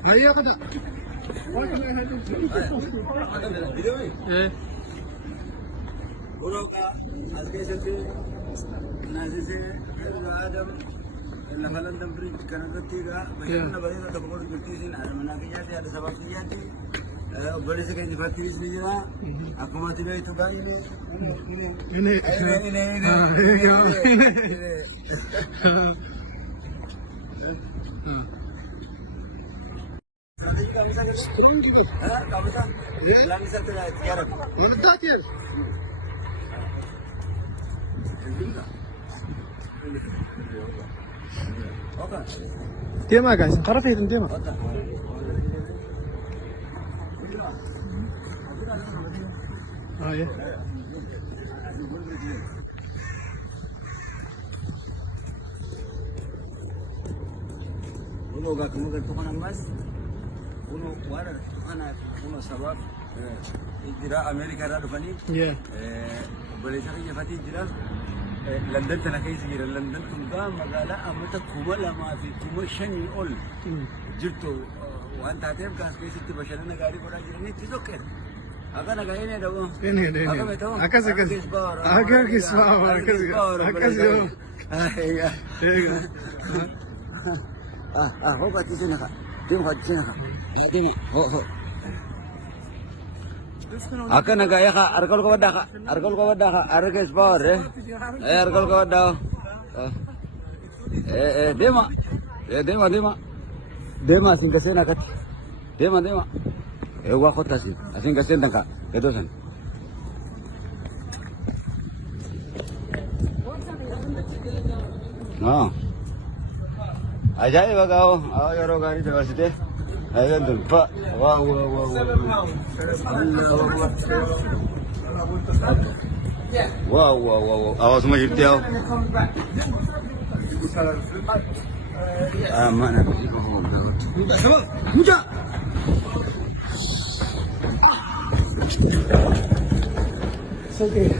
Ayo kada. Uroka askeessatti naasisee Adam lafa London Bridge kanarratti egaa bashannana bareedaa tokko godhu jirti isin manaa kiyyaatti yaada sabaa kiyyaatti obboleessa keenya fattiis ni jira akkuma ati beektu baay'ee Tema guys, para feito tema. Ah ya. Uno gak kemudian tuh kan mas, uno wadah tuh kan uno sabab hijrah Amerika ada nih. Ya. Boleh saya fatih hijrah. London tana kai zira London kun ga magala amma ta kuma lama fi kuma shani ol jirto wanta ta gas kai sitti bashana na gari bada jira ne tizo kai aga na gari ne da go Ne aga mai tawo akas kisbawa akas yo ho ka tisena ka tim ho tisena ka ya dine ho Akan nagaya ka, arkol ko wada ka, arkes power arkol ko wada. Dema sing kasena kat. Dema. Wa khota sin, asing kasena ka, kedosan. No. Ajay bagao, yoro gari diversity. Ayan dun pa. Wow. Wow. Awas mahirti ako. Mana? Muda. Okay.